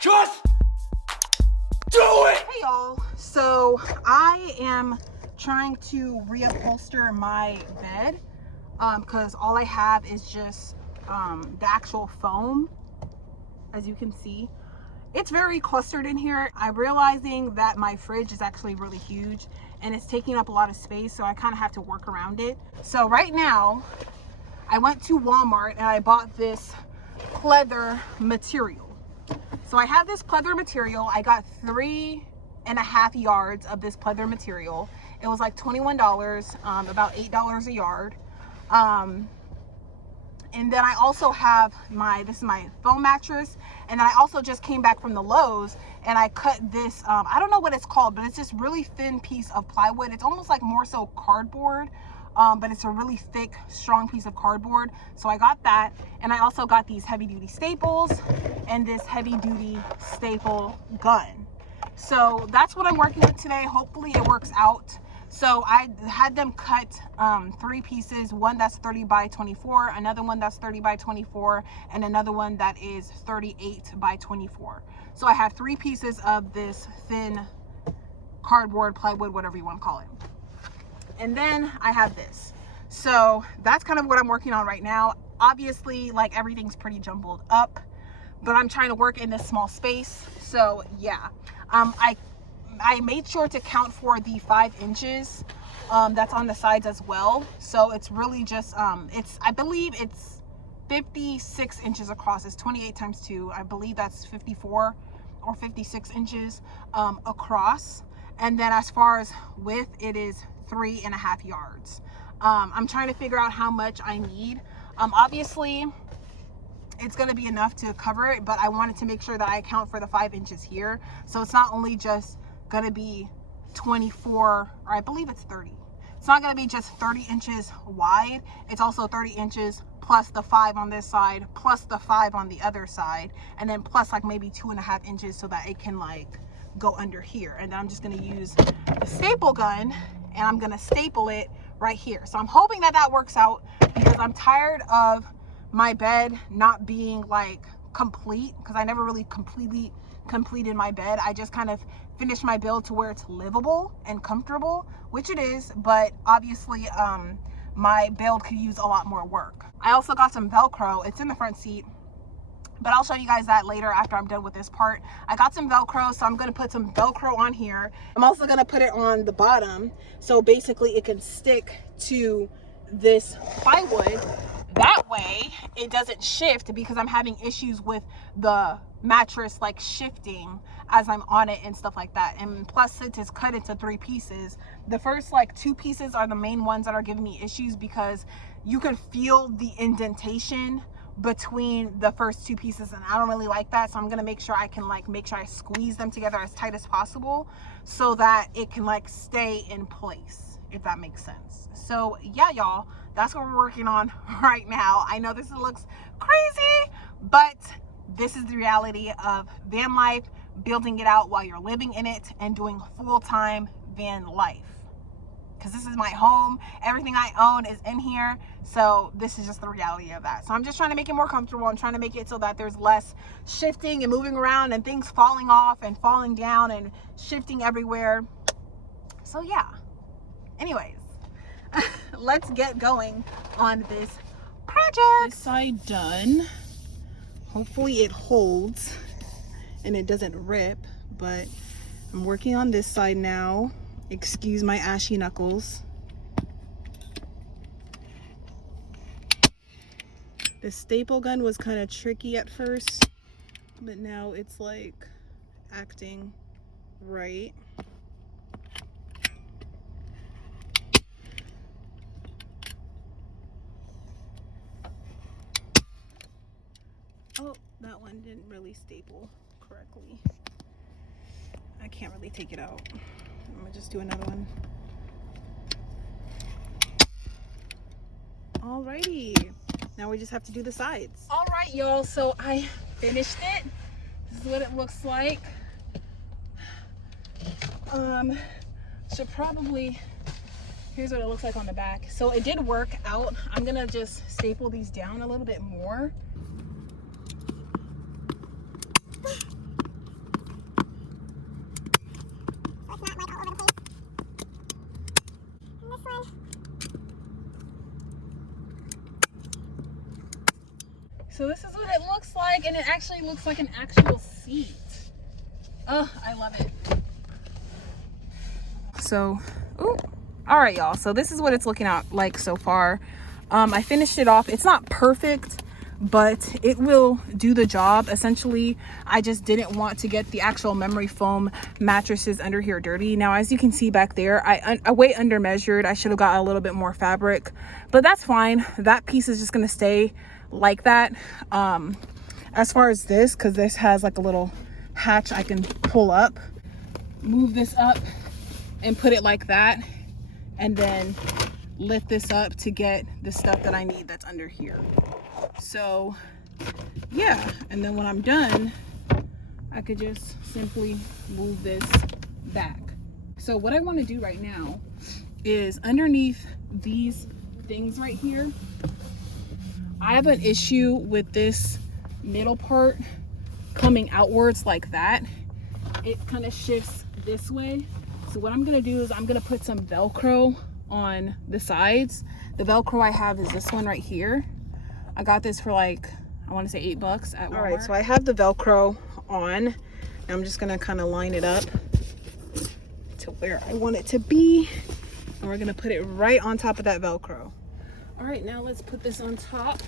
Just do it! Hey y'all, so I am trying to reupholster my bed because all I have is just the actual foam. As you can see, it's very clustered in here. I'm realizing that my fridge is actually really huge and it's taking up a lot of space, so I kind of have to work around it. So right now I went to Walmart and I bought this pleather material. So I have this pleather material. I got 3.5 yards of this pleather material. It was like $21, about $8 a yard. And then I also have this is my foam mattress. And then I also just came back from the Lowe's and I cut this, I don't know what it's called, but it's this really thin piece of plywood. It's almost like more so cardboard. But it's a really thick, strong piece of cardboard. So I got that. And I also got these heavy duty staples and this heavy duty staple gun. So that's what I'm working with today. Hopefully it works out. So I had them cut 3 pieces, one that's 30 by 24, another one that's 30 by 24, and another one that is 38 by 24. So I have 3 pieces of this thin cardboard, plywood, whatever you want to call it. And then I have this. So that's kind of what I'm working on right now. Obviously, like, everything's pretty jumbled up, but I'm trying to work in this small space. So yeah, I made sure to count for the 5 inches that's on the sides as well. So it's really just, I believe it's 56 inches across. It's 28 times 2. I believe that's 54 or 56 inches across. And then as far as width, it is 3.5 yards. I'm trying to figure out how much I need. Obviously it's going to be enough to cover it, but I wanted to make sure that I account for the 5 inches here. So it's not only just going to be 24, or I believe it's 30. It's not going to be just 30 inches wide. It's also 30 inches plus the 5 on this side, plus the 5 on the other side, and then plus like maybe 2.5 inches so that it can like go under here. And then I'm just going to use the staple gun and I'm going to staple it right here. So I'm hoping that that works out, because I'm tired of my bed not being like complete, because I never really completed my bed. I just kind of finished my build to where it's livable and comfortable, which it is, but obviously my build could use a lot more work. I also got some Velcro. It's in the front seat, but I'll show you guys that later after I'm done with this part. I got some Velcro, so I'm going to put some Velcro on here. I'm also going to put it on the bottom, so basically it can stick to this plywood. That way it doesn't shift, because I'm having issues with the mattress like shifting as I'm on it and stuff like that. And plus, since it's cut into 3 pieces, the first like 2 pieces are the main ones that are giving me issues, because you can feel the indentation between the first 2 pieces, and I don't really like that. So I'm gonna make sure I can like make sure I squeeze them together as tight as possible so that it can like stay in place, if that makes sense. So yeah, y'all, that's what we're working on right now. I know this looks crazy, but this is the reality of van life, building it out while you're living in it and doing full-time van life. Because this is my home, everything I own is in here, so this is just the reality of that. So I'm just trying to make it more comfortable. I'm trying to make it so that there's less shifting and moving around and things falling off and falling down and shifting everywhere. So yeah, anyways, let's get going on this project. This side done. Hopefully it holds and it doesn't rip, but I'm working on this side now. Excuse my ashy knuckles. The staple gun was kind of tricky at first, but now it's like acting right. Oh, that one didn't really staple correctly. I can't really take it out. I'm gonna just do another one. Alrighty, now we just have to do the sides. All right, y'all, so I finished it. This is what it looks like. Should probably, here's what it looks like on the back. So it did work out. I'm gonna just staple these down a little bit more. like, and it actually looks like an actual seat. Oh, I love it. So, ooh. All right, y'all. So this is what it's looking out like so far. I finished it off. It's not perfect, but it will do the job. Essentially, I just didn't want to get the actual memory foam mattresses under here dirty. Now, as you can see back there, I way under measured. I should have got a little bit more fabric, but that's fine. That piece is just going to stay like that. As far as this, because this has like a little hatch I can pull up, move this up and put it like that, and then lift this up to get the stuff that I need that's under here. So yeah, and then when I'm done, I could just simply move this back. So what I want to do right now is underneath these things right here, I have an issue with this middle part coming outwards like that. It kind of shifts this way. So what I'm gonna do is I'm gonna put some Velcro on the sides. The Velcro I have is this one right here. I got this for like, I want to say $8 at Walmart. All right, so I have the Velcro on, and I'm just gonna kind of line it up to where I want it to be, and we're gonna put it right on top of that Velcro. All right, now let's put this on top.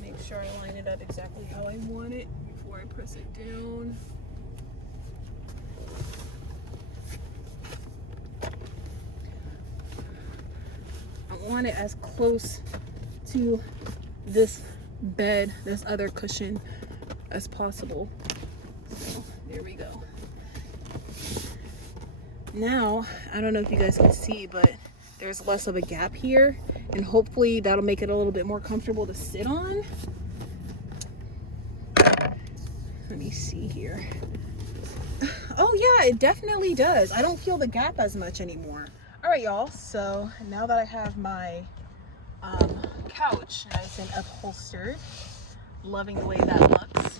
Make sure I line it up exactly how I want it before I press it down. I want it as close to this bed, this other cushion, as possible. So there we go. Now, I don't know if you guys can see, but there's less of a gap here, and hopefully that'll make it a little bit more comfortable to sit on. Let me see here. Oh yeah, it definitely does. I don't feel the gap as much anymore. All right, y'all, so now that I have my couch nice and upholstered, loving the way that looks.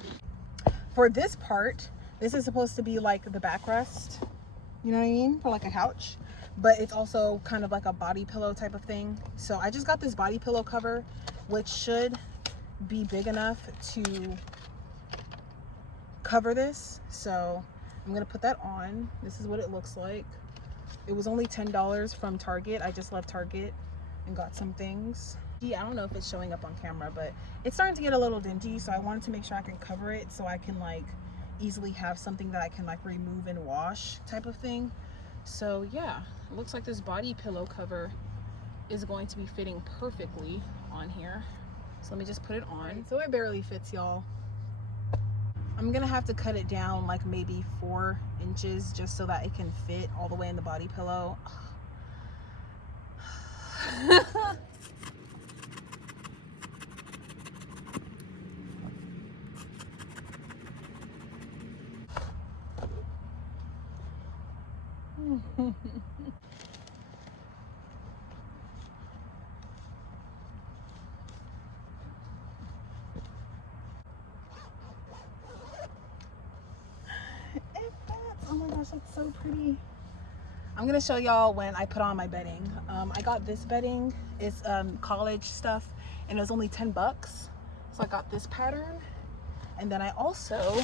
For this part, this is supposed to be like the backrest, you know what I mean, for like a couch, but it's also kind of like a body pillow type of thing. So I just got this body pillow cover, which should be big enough to cover this. So I'm gonna put that on. This is what it looks like. It was only $10 from Target. I just left Target and got some things. Yeah, I don't know if it's showing up on camera, but it's starting to get a little dingy, so I wanted to make sure I can cover it so I can like easily have something that I can like remove and wash type of thing. So yeah, it looks like this body pillow cover is going to be fitting perfectly on here. So let me just put it on. So it barely fits, y'all. I'm gonna have to cut it down like maybe 4 inches just so that it can fit all the way in the body pillow. Oh my gosh, that's so pretty. I'm gonna show y'all when I put on my bedding. I got this bedding. It's college stuff, and it was only $10. So I got this pattern, and then I also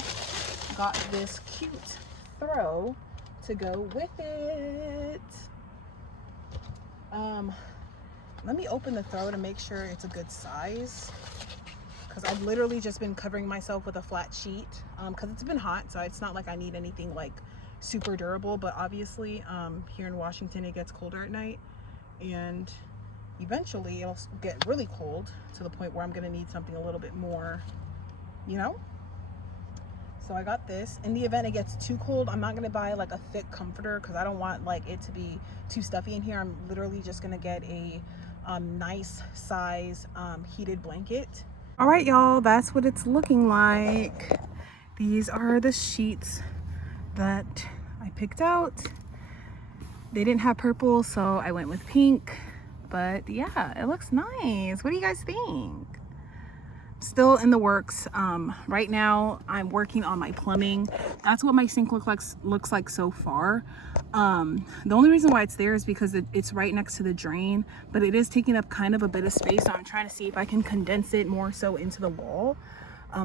got this cute throw to go with it. Let me open the throw to make sure it's a good size, because I've literally just been covering myself with a flat sheet because it's been hot, so it's not like I need anything like super durable. But obviously here in Washington it gets colder at night, and eventually it'll get really cold to the point where I'm gonna need something a little bit more, you know. So I got this. In the event it gets too cold, I'm not gonna buy like a thick comforter because I don't want like it to be too stuffy in here. I'm literally just gonna get a nice size heated blanket. All right, y'all, that's what it's looking like. These are the sheets that I picked out. They didn't have purple, so I went with pink. But yeah, it looks nice. What do you guys think? still in the works. Right now I'm working on my plumbing. That's what my sink looks like so far. The only reason why it's there is because it's right next to the drain, but it is taking up kind of a bit of space, so I'm trying to see if I can condense it more so into the wall.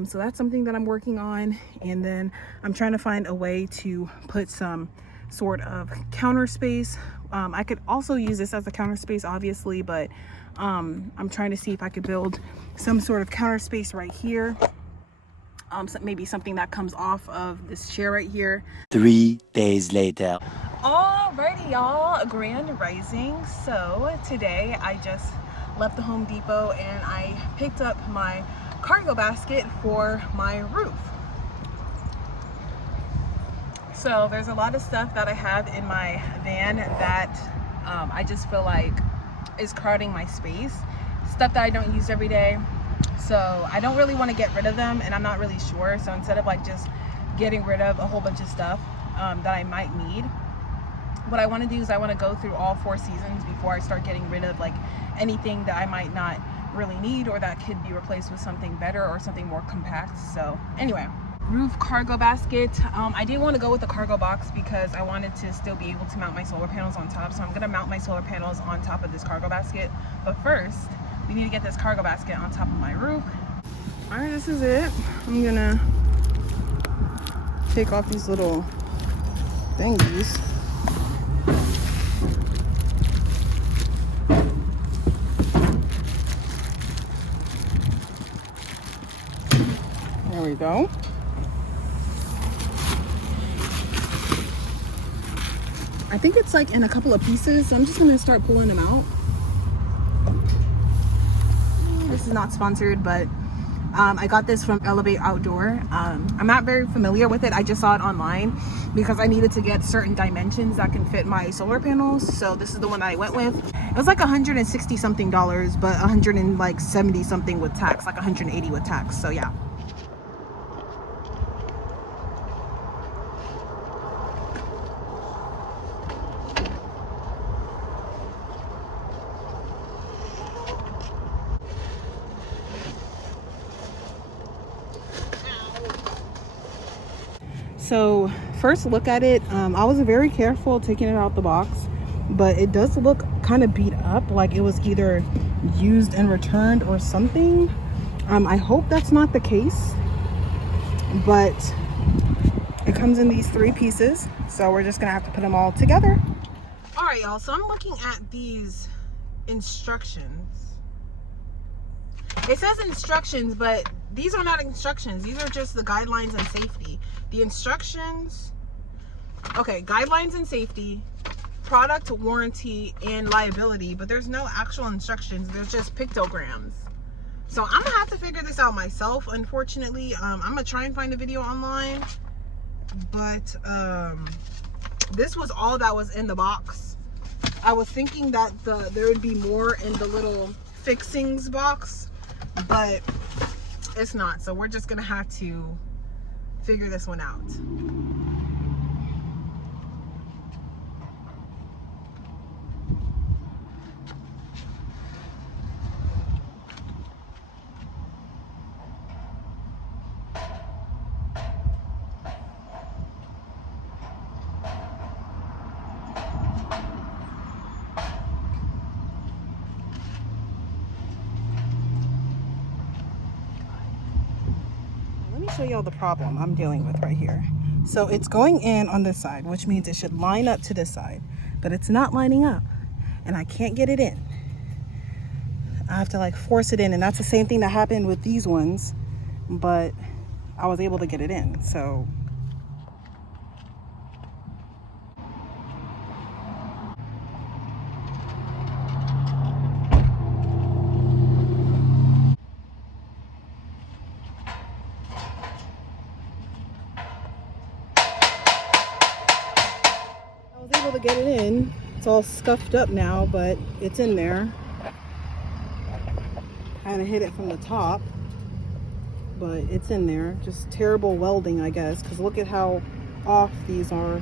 So that's something that I'm working on, and then I'm trying to find a way to put some sort of counter space. I could also use this as a counter space, obviously, but I'm trying to see if I could build some sort of counter space right here. So maybe something that comes off of this chair right here. 3 days later. Alrighty, y'all, grand rising. So today I just left the Home Depot and I picked up my cargo basket for my roof. So there's a lot of stuff that I have in my van that I just feel like is crowding my space. Stuff that I don't use every day. So I don't really want to get rid of them, and I'm not really sure. So instead of like just getting rid of a whole bunch of stuff that I might need, what I want to do is I want to go through all 4 seasons before I start getting rid of like anything that I might not really need or that could be replaced with something better or something more compact. So anyway, roof cargo basket. I didn't want to go with the cargo box because I wanted to still be able to mount my solar panels on top. So I'm going to mount my solar panels on top of this cargo basket. But first, we need to get this cargo basket on top of my roof. All right, this is it. I'm going to take off these little thingies. There we go. I think it's like in a couple of pieces, so I'm just gonna start pulling them out. This is not sponsored, but I got this from Elevate Outdoor. I'm not very familiar with it. I just saw it online because I needed to get certain dimensions that can fit my solar panels. So this is the one that I went with. It was like $160 something, but 170 something with tax, like 180 with tax. So yeah. So first look at it, I was very careful taking it out the box, but it does look kind of beat up, like it was either used and returned or something. I hope that's not the case, but it comes in these 3 pieces, so we're just gonna have to put them all together. All right, y'all, so I'm looking at these instructions. It says instructions, but these are not instructions. These are just the guidelines and safety. The instructions, okay, guidelines and safety, product warranty, and liability, but there's no actual instructions. There's just pictograms. So I'm gonna have to figure this out myself, unfortunately. I'm gonna try and find a video online, but this was all that was in the box. I was thinking that there would be more in the little fixings box, but it's not. So we're just gonna have to figure this one out. Let me show y'all the problem I'm dealing with right here. So it's going in on this side, which means it should line up to this side, but it's not lining up and I can't get it in. I have to like force it in, and that's the same thing that happened with these ones, but I was able to get it in. So to get it in. It's all scuffed up now, but it's in there. Kind of hit it from the top, but it's in there. Just terrible welding, I guess, because look at how off these are.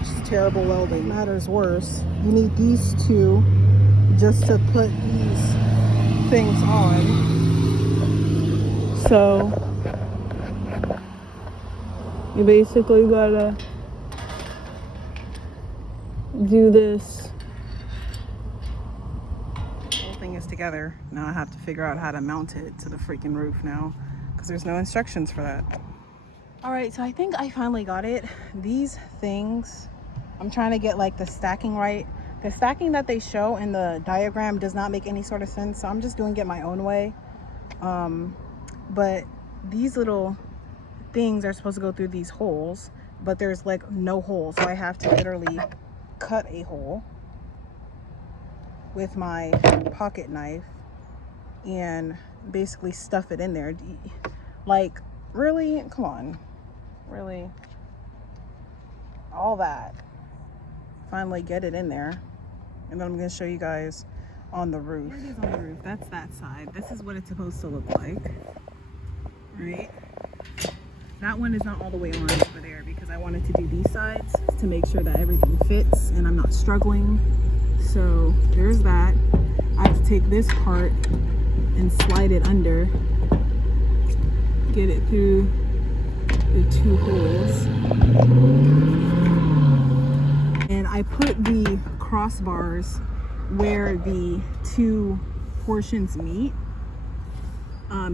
Just terrible welding. Matters worse, you need these 2 just to put these things on. So you basically gotta do this. The whole thing is together. Now I have to figure out how to mount it to the freaking roof now, because there's no instructions for that. All right, so I think I finally got it. These things, I'm trying to get like the stacking right. The stacking that they show in the diagram does not make any sort of sense, so I'm just doing it my own way. But these little things are supposed to go through these holes, but there's like no holes, so I have to literally cut a hole with my pocket knife and basically stuff it in there. Like, really? Come on. Really? All that. Finally get it in there. And then I'm going to show you guys on the roof. Here it is on the roof. That's that side. This is what it's supposed to look like. Right? That one is not all the way on over there because I wanted to do these sides to make sure that everything fits and I'm not struggling. So there's that. I have to take this part and slide it under, get it through the two holes. And I put the crossbars where the two portions meet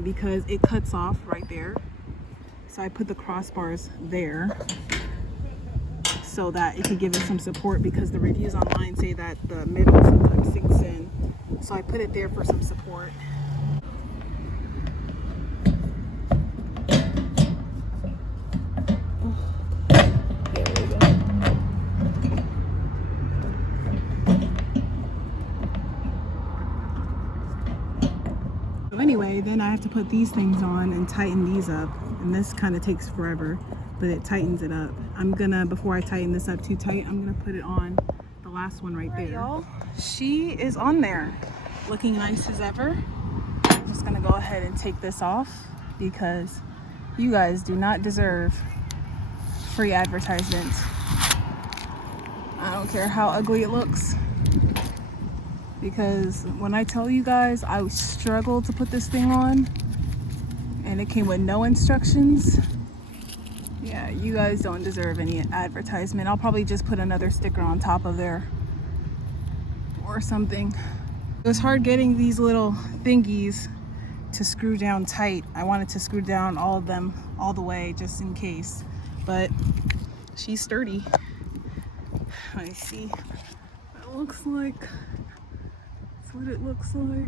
because it cuts off right there. So I put the crossbars there so that it could give it some support, because the reviews online say that the middle sometimes sinks in. So I put it there for some support. So anyway, then I have to put these things on and tighten these up, and this kind of takes forever, but it tightens it up. I'm gonna, before I tighten this up too tight, I'm gonna put it on the last one right there. Y'all, she is on there, looking nice as ever. I'm just gonna go ahead and take this off because you guys do not deserve free advertisements. I don't care how ugly it looks, because when I tell you guys I struggled to put this thing on and it came with no instructions, yeah, you guys don't deserve any advertisement. I'll probably just put another sticker on top of there or something. It was hard getting these little thingies to screw down tight. I wanted to screw down all of them all the way just in case, but she's sturdy. I see. It looks like, that's what it looks like.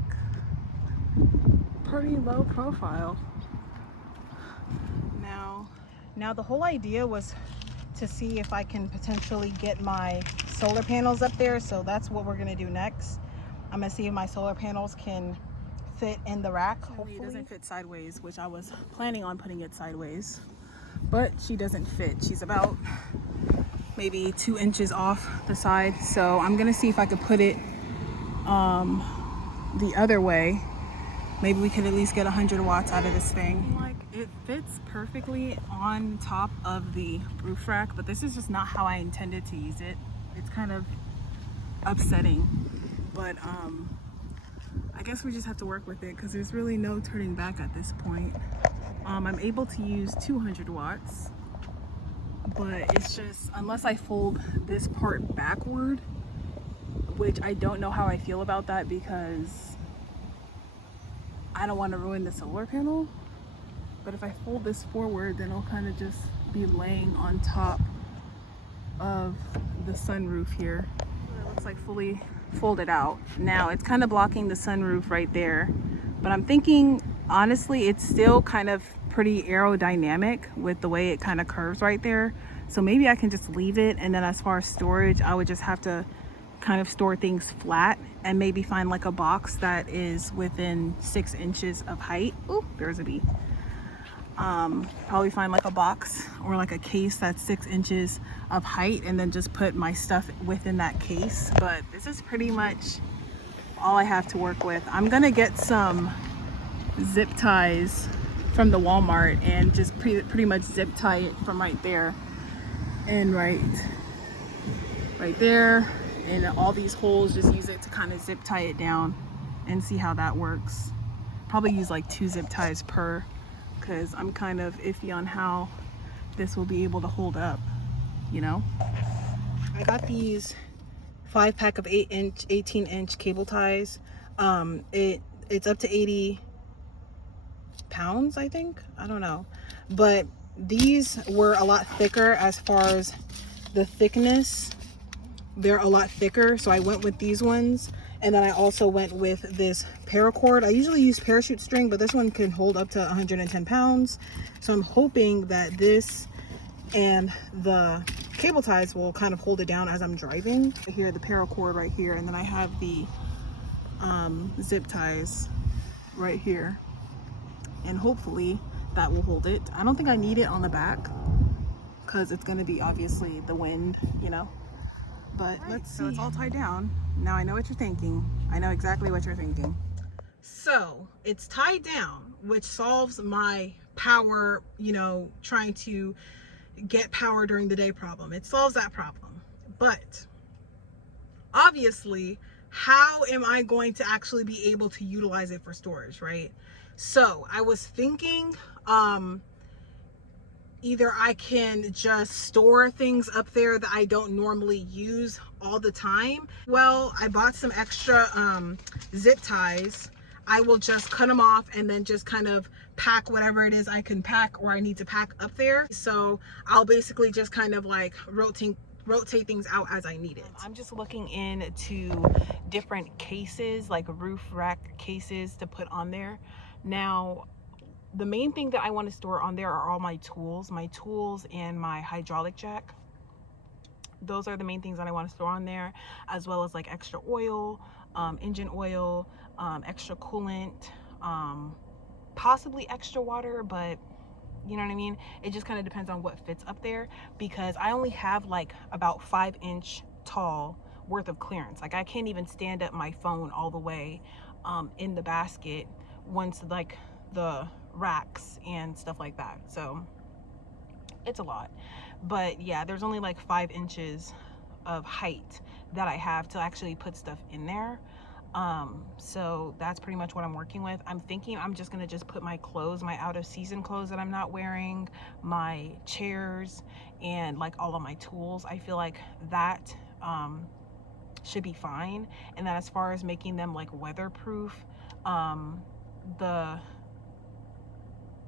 Pretty low profile. Now the whole idea was to see if I can potentially get my solar panels up there, so that's what we're gonna do next. I'm gonna see if my solar panels can fit in the rack. Hopefully it doesn't fit sideways, which I was planning on putting it sideways, but she doesn't fit. She's about maybe 2 inches off the side, so I'm gonna see if I could put it the other way. Maybe we could at least get 100 watts out of this thing. Like, it fits perfectly on top of the roof rack, but this is just not how I intended to use it. It's kind of upsetting, but I guess we just have to work with it because there's really no turning back at this point. I'm able to use 200 watts, but it's just, unless I fold this part backward, which I don't know how I feel about that because I don't want to ruin the solar panel. But if I fold this forward, then it'll kind of just be laying on top of the sunroof here. It looks like fully folded out. Now it's kind of blocking the sunroof right there, but I'm thinking honestly it's still kind of pretty aerodynamic with the way it kind of curves right there. So maybe I can just leave it, and then as far as storage, I would just have to kind of store things flat and maybe find like a box that is within 6 inches of height. Ooh, there's a bee. Probably find like a box or like a case that's 6 inches of height, and then just put my stuff within that case. But this is pretty much all I have to work with. I'm gonna get some zip ties from the Walmart and just pretty much zip tie it from right there and right there, and all these holes, just use it to kind of zip tie it down. and see how that works. Probably use like 2 zip ties per, because I'm kind of iffy on how this will be able to hold up, you know. I got these 5-pack of 18-inch cable ties. It's up to 80 pounds, I think. I don't know, but these were a lot thicker as far as the thickness. They're a lot thicker, so I went with these ones. And then I also went with this paracord. I usually use parachute string, but this one can hold up to 110 pounds. So I'm hoping that this and the cable ties will kind of hold it down as I'm driving. Here, the paracord right here, and then I have the zip ties right here, and hopefully that will hold it. I don't think I need it on the back because it's going to be obviously the wind, you know. But right, let's see. So it's all tied down. Now I know what you're thinking. I know exactly what you're thinking. So it's tied down, which solves my power, you know, trying to get power during the day problem. It solves that problem. But obviously, how am I going to actually be able to utilize it for storage, right? So I was thinking, either I can just store things up there that I don't normally use all the time. Well, I bought some extra zip ties. I will just cut them off and then just kind of pack whatever it is I can pack or I need to pack up there. So I'll basically just kind of like rotate things out as I need it. I'm just looking into different cases, like roof rack cases to put on there. Now, the main thing that I want to store on there are all my tools and my hydraulic jack. Those are the main things that I want to store on there, as well as like extra oil, engine oil, extra coolant, possibly extra water, but you know what I mean? It just kind of depends on what fits up there, because I only have like about 5-inch tall worth of clearance. Like I can't even stand up my phone all the way in the basket once like the racks and stuff like that. So it's a lot, but yeah, there's only like 5 inches of height that I have to actually put stuff in there. So that's pretty much what I'm working with. I'm thinking I'm just gonna put my clothes, my out of season clothes that I'm not wearing, my chairs, and like all of my tools. I feel like that should be fine. And then as far as making them like weatherproof,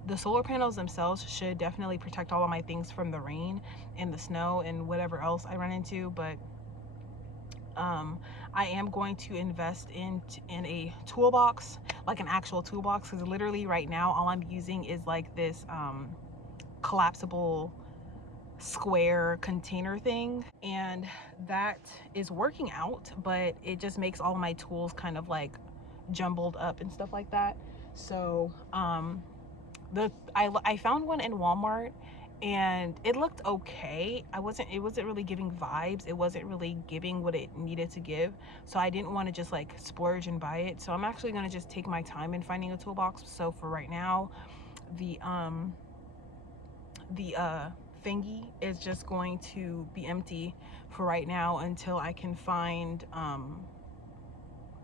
the solar panels themselves should definitely protect all of my things from the rain and the snow and whatever else I run into. But I am going to invest in a toolbox, like an actual toolbox, because literally right now all I'm using is like this collapsible square container thing, and that is working out, but it just makes all of my tools kind of like jumbled up and stuff like that. So I found one in Walmart and it looked okay. It wasn't really giving vibes. It wasn't really giving what it needed to give. So I didn't want to just like splurge and buy it. So I'm actually going to just take my time in finding a toolbox. So for right now, the thingy is just going to be empty for right now until I can find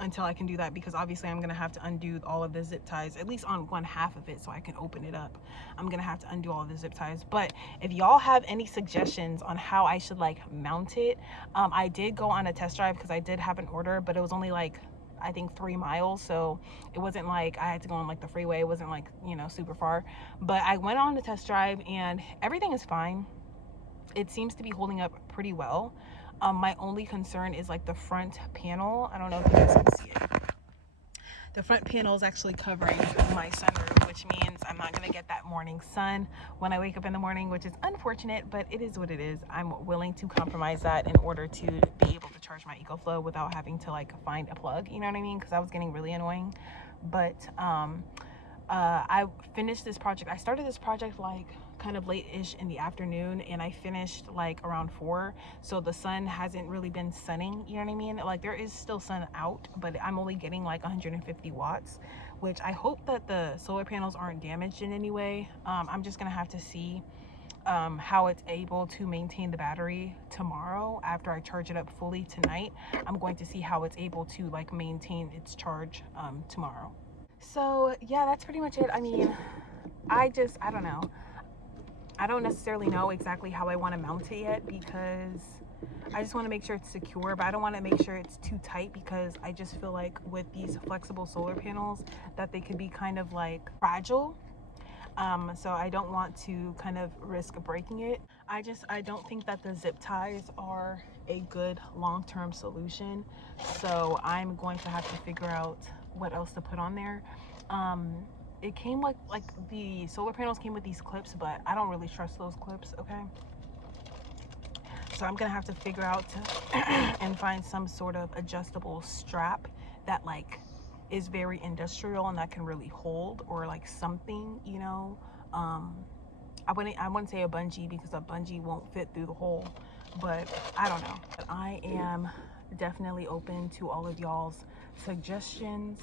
until I can do that, because obviously I'm gonna have to undo all of the zip ties, at least on one half of it, so I can open it up. I'm gonna have to undo all of the zip ties. But if y'all have any suggestions on how I should like mount it, I did go on a test drive because I did have an order, but it was only like I think 3 miles, so it wasn't like I had to go on like the freeway. It wasn't like, you know, super far, but I went on the test drive and everything is fine. It seems to be holding up pretty well. My only concern is like the front panel. I don't know if you guys can see it. The front panel is actually covering my sunroof, which means I'm not gonna get that morning sun when I wake up in the morning, which is unfortunate, but it is what it is. I'm willing to compromise that in order to be able to charge my EcoFlow without having to like find a plug, you know what I mean? Because that was getting really annoying. But I finished this project. I started this project like kind of late-ish in the afternoon, and I finished like around 4, so the sun hasn't really been sunning, you know what I mean? Like there is still sun out, but I'm only getting like 150 watts, which I hope that the solar panels aren't damaged in any way. I'm just gonna have to see how it's able to maintain the battery tomorrow after I charge it up fully tonight. I'm going to see how it's able to like maintain its charge tomorrow. So yeah, that's pretty much it. I mean, I don't know. I don't necessarily know exactly how I want to mount it yet, because I just want to make sure it's secure, but I don't want to make sure it's too tight, because I just feel like with these flexible solar panels that they could be kind of like fragile. So I don't want to kind of risk breaking it. I don't think that the zip ties are a good long-term solution. So I'm going to have to figure out what else to put on there. It came like the solar panels came with these clips, but I don't really trust those clips, okay? So I'm gonna have to figure out and find some sort of adjustable strap that like is very industrial and that can really hold, or like something, you know. I wouldn't say a bungee, because a bungee won't fit through the hole, but I don't know. But I am definitely open to all of y'all's suggestions,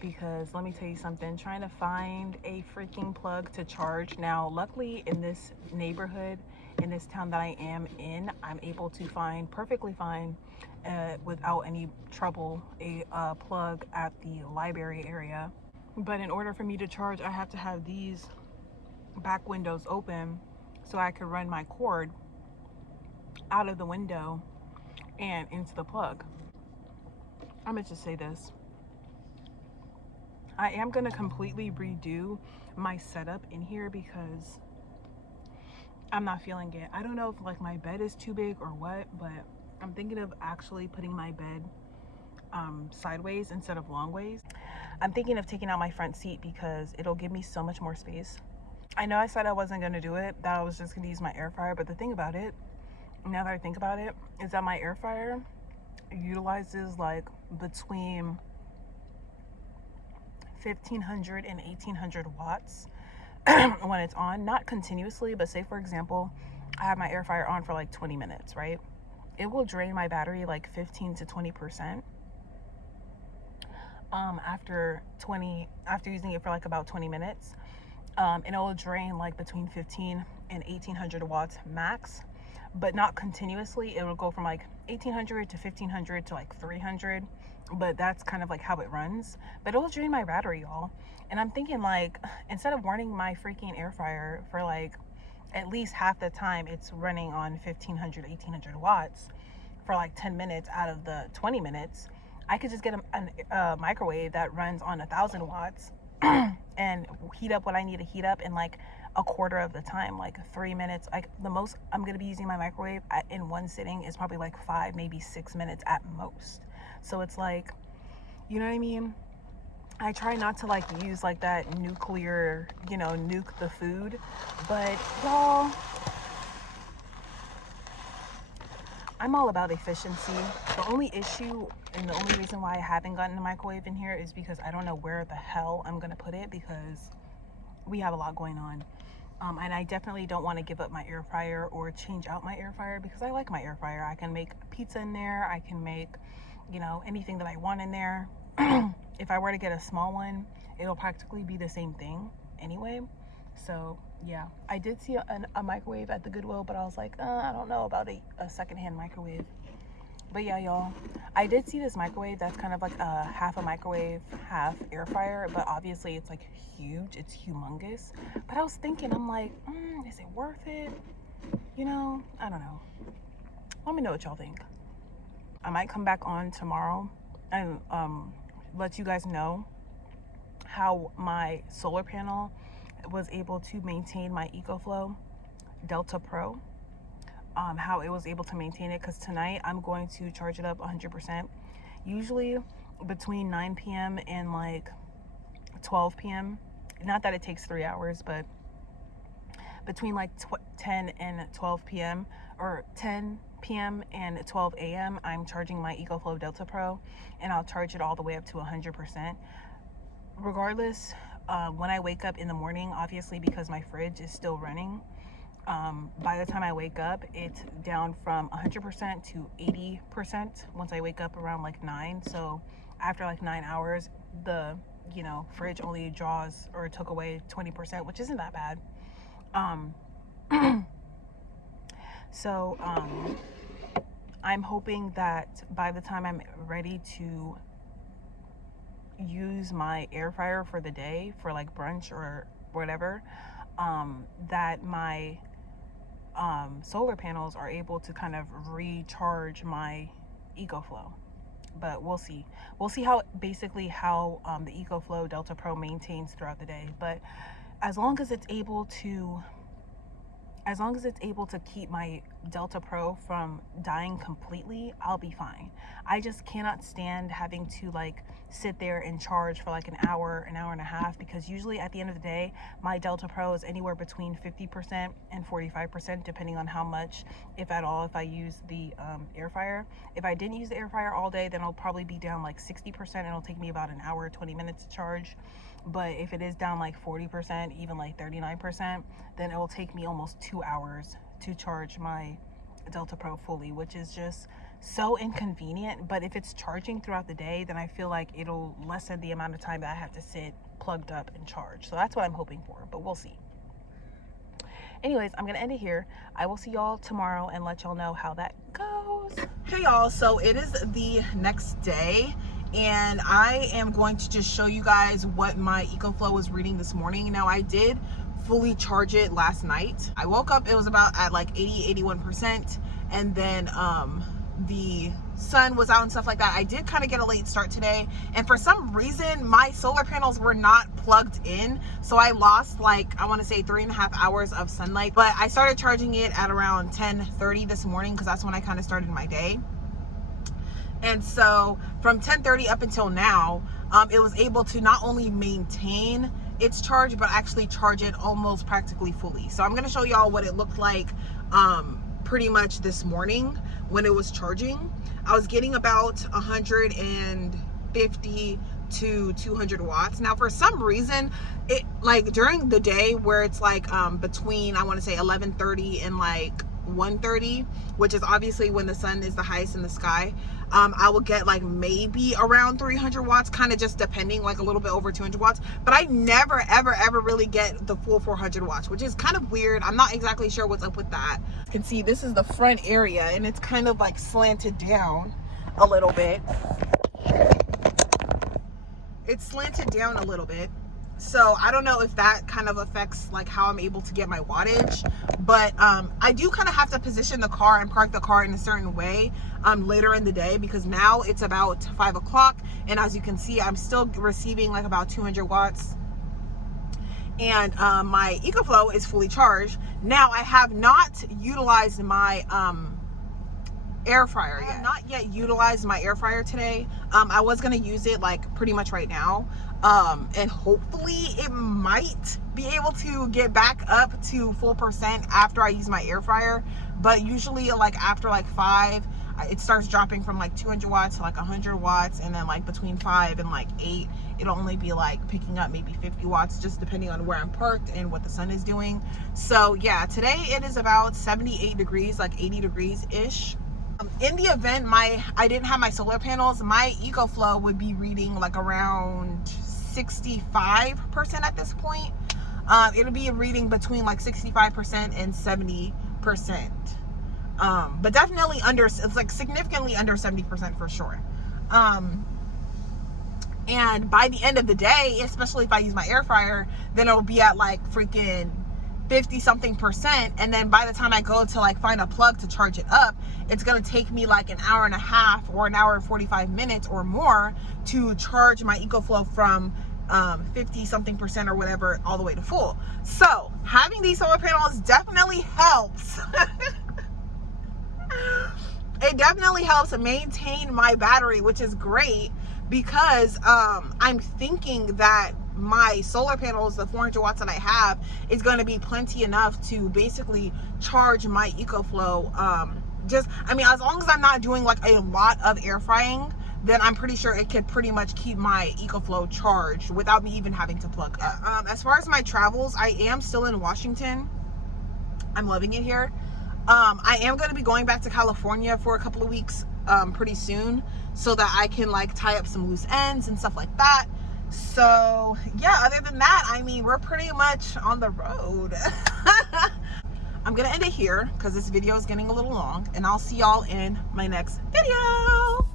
because let me tell you something, trying to find a freaking plug to charge. Now, luckily in this neighborhood, in this town that I am in, I'm able to find perfectly fine without any trouble a plug at the library area. But in order for me to charge, I have to have these back windows open so I could run my cord out of the window and into the plug. I'm gonna just say this. I am gonna completely redo my setup in here, because I'm not feeling it. I don't know if like my bed is too big or what, but I'm thinking of actually putting my bed sideways instead of long ways. I'm thinking of taking out my front seat, because it'll give me so much more space. I know I said I wasn't going to do it, that I was just going to use my air fryer, but the thing about it, now that I think about it, is that my air fryer utilizes like between 1500 and 1800 watts when it's on, not continuously, but say for example, I have my air fryer on for like 20 minutes, right? It will drain my battery like 15 to 20%. After using it for like about 20 minutes. And it will drain like between 15 and 1800 watts max, but not continuously. It will go from like 1800 to 1500 to like 300, but that's kind of like how it runs. But it will drain my battery, y'all. And I'm thinking like, instead of running my freaking air fryer for like at least half the time it's running on 1500 1800 watts for like 10 minutes out of the 20 minutes, I could just get a microwave that runs on 1000 watts and heat up what I need to heat up in like a quarter of the time, like 3 minutes. Like the most I'm gonna be using my microwave in one sitting is probably like 5, maybe 6 minutes at most. So it's like, you know what I mean? I try not to like use like that nuclear, you know, nuke the food, but y'all, I'm all about efficiency. The only issue and the only reason why I haven't gotten a microwave in here is because I don't know where the hell I'm gonna put it, because we have a lot going on. And I definitely don't want to give up my air fryer or change out my air fryer, because I like my air fryer. I can make pizza in there. I can make, you know, anything that I want in there. If I were to get a small one, it'll practically be the same thing anyway. So yeah, I did see a microwave at the Goodwill, but I was like, I don't know about a secondhand microwave. But yeah, y'all, I did see this microwave that's kind of like a half a microwave, half air fryer, but obviously it's like huge, it's humongous. But I was thinking, I'm like, is it worth it? You know, I don't know. Let me know what y'all think. I might come back on tomorrow and let you guys know how my solar panel was able to maintain my EcoFlow Delta Pro. How it was able to maintain it, because tonight I'm going to charge it up 100%. Usually between 9 p.m. and like 12 p.m. Not that it takes 3 hours, but between like 10 and 12 p.m. or 10 p.m. and 12 a.m. I'm charging my EcoFlow Delta Pro, and I'll charge it all the way up to 100%. Regardless, when I wake up in the morning, obviously because my fridge is still running, by the time I wake up, it's down from 100% to 80% once I wake up around like 9. So after like 9 hours, the, you know, fridge only draws or took away 20%, which isn't that bad. So I'm hoping that by the time I'm ready to use my air fryer for the day for like brunch or whatever, that my solar panels are able to kind of recharge my EcoFlow. But we'll see. We'll see how the EcoFlow Delta Pro maintains throughout the day. But as long as it's able to keep my Delta Pro from dying completely, I'll be fine. I just cannot stand having to like sit there and charge for like an hour and a half, because usually at the end of the day, my Delta Pro is anywhere between 50% and 45%, depending on how much, if at all, if I use the air fryer. If I didn't use the air fryer all day, then it'll probably be down like 60%, and it'll take me about an hour, 20 minutes to charge. But if it is down like 40%, even like 39%, then it will take me almost 2 hours to charge my Delta Pro fully, which is just so inconvenient. But if it's charging throughout the day, then I feel like it'll lessen the amount of time that I have to sit plugged up and charge. So that's what I'm hoping for, but we'll see. Anyways, I'm gonna end it here. I will see y'all tomorrow and let y'all know how that goes. Hey y'all, so it is the next day, and I am going to just show you guys what my EcoFlow was reading this morning. Now, I did fully charge it last night. I woke up, it was about at like 81%, and then the sun was out and stuff like that. I did kind of get a late start today, and for some reason my solar panels were not plugged in, so I lost like, I want to say 3.5 hours of sunlight. But I started charging it at around 10:30 this morning, because that's when I kind of started my day. And so from 10:30 up until now, it was able to not only maintain its charge, but actually charge it almost practically fully. So I'm going to show y'all what it looked like pretty much this morning when it was charging. I was getting about 150 to 200 watts. Now, for some reason, it like during the day where it's like between, I want to say 11:30 and like 1:30, which is obviously when the sun is the highest in the sky, I will get like maybe around 300 watts, kind of just depending, like a little bit over 200 watts. But I never ever really get the full 400 watts, which is kind of weird. I'm not exactly sure what's up with that. You can see this is the front area, and it's kind of like slanted down a little bit. It's slanted down a little bit. So I don't know if that kind of affects like how I'm able to get my wattage, but I do kind of have to position the car and park the car in a certain way later in the day, because now it's about 5 o'clock, and as you can see, I'm still receiving like about 200 watts, and my EcoFlow is fully charged. Now, I have not utilized my air fryer yet. I have not yet utilized my air fryer today. I was going to use it like pretty much right now, and hopefully it might be able to get back up to full percent after I use my air fryer. But usually like after like 5, it starts dropping from like 200 watts to like 100 watts, and then like between 5 and like 8, it'll only be like picking up maybe 50 watts, just depending on where I'm parked and what the sun is doing. So yeah, today it is about 78 degrees, like 80 degrees ish. In the event I didn't have my solar panels, my EcoFlow would be reading like around 65% at this point. It'll be reading between like 65% and 70%. But definitely under, it's like significantly under 70% for sure. And by the end of the day, especially if I use my air fryer, then it'll be at like freaking 50 something percent. And then by the time I go to like find a plug to charge it up, it's going to take me like an hour and a half or an hour and 45 minutes or more to charge my EcoFlow from 50 something percent or whatever all the way to full. So having these solar panels definitely helps. It definitely helps maintain my battery, which is great, because I'm thinking that my solar panels, the 400 watts that I have, is going to be plenty enough to basically charge my EcoFlow. I mean, as long as I'm not doing like a lot of air frying, then I'm pretty sure it can pretty much keep my EcoFlow charged without me even having to plug up. As far as my travels, I am still in Washington. I'm loving it here. I am going to be going back to California for a couple of weeks pretty soon, so that I can like tie up some loose ends and stuff like that. So yeah, other than that, I mean, we're pretty much on the road. I'm gonna end it here because this video is getting a little long, and I'll see y'all in my next video.